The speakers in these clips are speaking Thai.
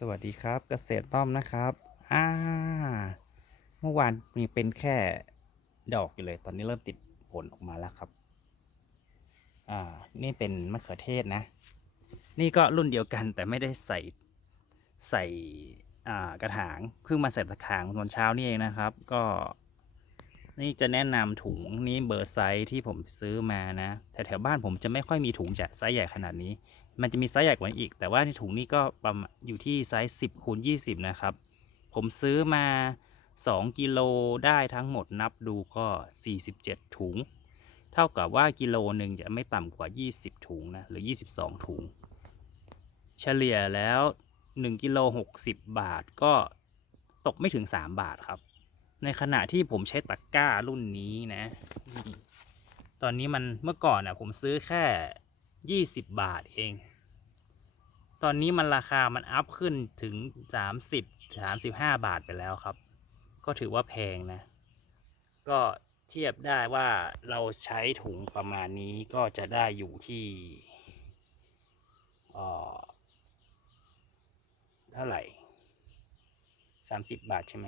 สวัสดีครับเกษตรต้อมนะครับ อ่า เมื่อวานมีเป็นแค่ดอกอยู่เลย ตอนนี้เริ่มติดผลออกมาแล้วครับ อ่า นี่เป็นมะเขือเทศนะ นี่ก็รุ่นเดียวกันแต่ไม่ได้ใส่ใส่อ่ากระถาง เพิ่งมาใส่กระถางตอนเช้านี่เองนะครับ ก็ นี่จะแนะนำถุงนี้เบอร์ไซส์ที่ผมซื้อมานะแถวๆบ้านผมจะไม่ค่อยมีถุงจะไซส์ใหญ่ขนาดนี้ มันจะมีไซส์ใหญ่กว่านี้อีก แต่ว่าในถุงนี้ก็ประมาณอยู่ที่ไซส์ 10คูณ20 นะครับ ผมซื้อมา 2 กิโลได้ทั้งหมดนับดูก็ 47 ถุง เท่ากับว่ากิโลหนึ่งจะไม่ต่ำกว่า 20 ถุงนะ หรือ 22 ถุง เฉลี่ยแล้ว 1 กิโล 60 บาทก็ตกไม่ถึง 3 บาทครับ ในขณะที่ผมใช้ตะกร้ารุ่นนี้นะ ตอนนี้มันเมื่อก่อนอะผมซื้อแค่ 20บบาทเอง ตอนนี้มันราคามันอัพขึ้นถึง30 35บสามสิบห้าบาทไปแล้วครับ ก็ถือว่าแพงนะ ก็เทียบได้ว่าเราใช้ถุงประมาณนี้ก็จะได้อยู่ที่เอ่อเท่าไหร่30บบาทใช่ไหม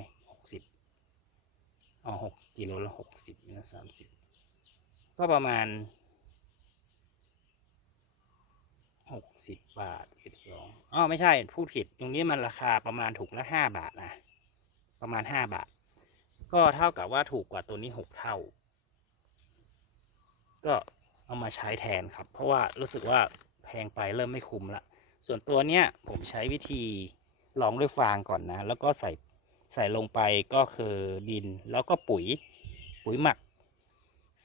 60อ๋อ6กิโลละ60เนื้อ30ก็ประมาณ หกสิบบาทสิบสองอ๋อไม่ใช่พูดผิด ตรงนี้มันราคาประมาณถุงละห้าบาทนะประมาณห้าบาท ก็เท่ากับว่าถูกกว่าตัวนี้หกเท่า ก็เอามาใช้แทนครับ เพราะว่ารู้สึกว่าแพงไปเริ่มไม่คุ้มละส่วนตัวเนี้ยผมใช้วิธีลองด้วยฟางก่อนนะ แล้วก็ใส่ใส่ลงไปก็คือดินแล้วก็ปุ๋ยปุ๋ยหมัก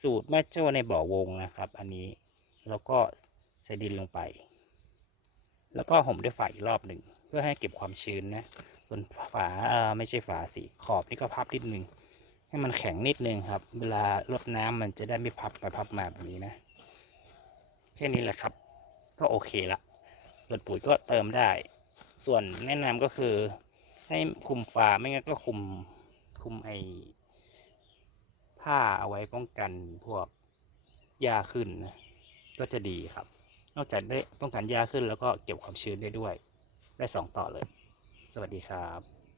สูตรแม่โจ้ในบ่อวงนะครับ อันนี้แล้วก็ใส่ดินลงไป แล้วก็ห่มด้วยฝาอีกรอบหนึ่งเพื่อให้เก็บความชื้นนะส่วนฝาเออไม่ใช่ฝาสิขอบนี่ก็พับนิดนึงให้มันแข็งนิดนึงครับ เวลารดน้ำมันจะได้ไม่พับไปพับมาแบบนี้นะแค่นี้แหละครับ ก็โอเคละส่วนปุ๋ยก็เติมได้ ส่วนแนะนำก็คือ ให้คุมฝาไม่งั้นก็คุมคุมไอผ้าเอาไว้ป้องกันพวกหญ้าขึ้นนะก็จะดีครับ นอกจากได้ป้องกันหญ้าขึ้นแล้วก็เก็บความชื้นได้ด้วย ได้สองต่อเลย สวัสดีครับ